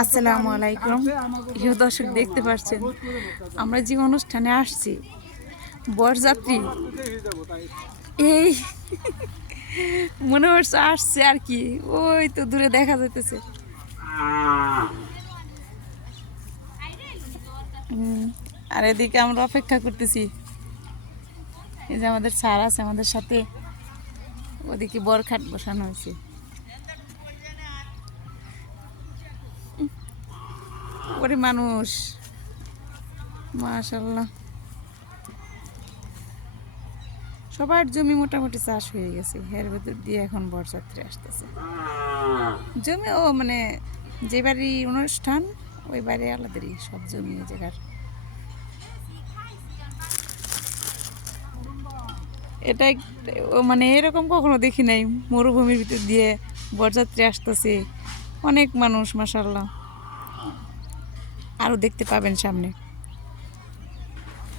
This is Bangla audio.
আসসালামু আলাইকুম। প্রিয় দর্শক, দেখতে পাচ্ছেন আমরা যে অনুষ্ঠানে আসছি, বরযাত্রী এই মনে হচ্ছে আসছে আর কি, ওই তো দূরে দেখা যাইতেছে। আর এদিকে আমরা অপেক্ষা করতেছি, এই যে আমাদের স্যার আছে আমাদের সাথে, ওদিকে বরখাট বসানো হয়েছে। ওরে মানুষ, মাশাআল্লাহ, সবার জমি মোটামুটি চাষ হয়ে গেছে। এর ভেতর দিয়ে এখন বরযাত্রী আসতেছে। জমি ও মানে যে বাড়ি অনুষ্ঠান ওই বাড়ি আলাদারই সব জমি এই জায়গার। এটা মানে এরকম কখনো দেখি নাই, মরুভূমির ভিতর দিয়ে বরযাত্রী আসতেছে, অনেক মানুষ, মাশাআল্লাহ। আরও দেখতে পাবেন সামনে।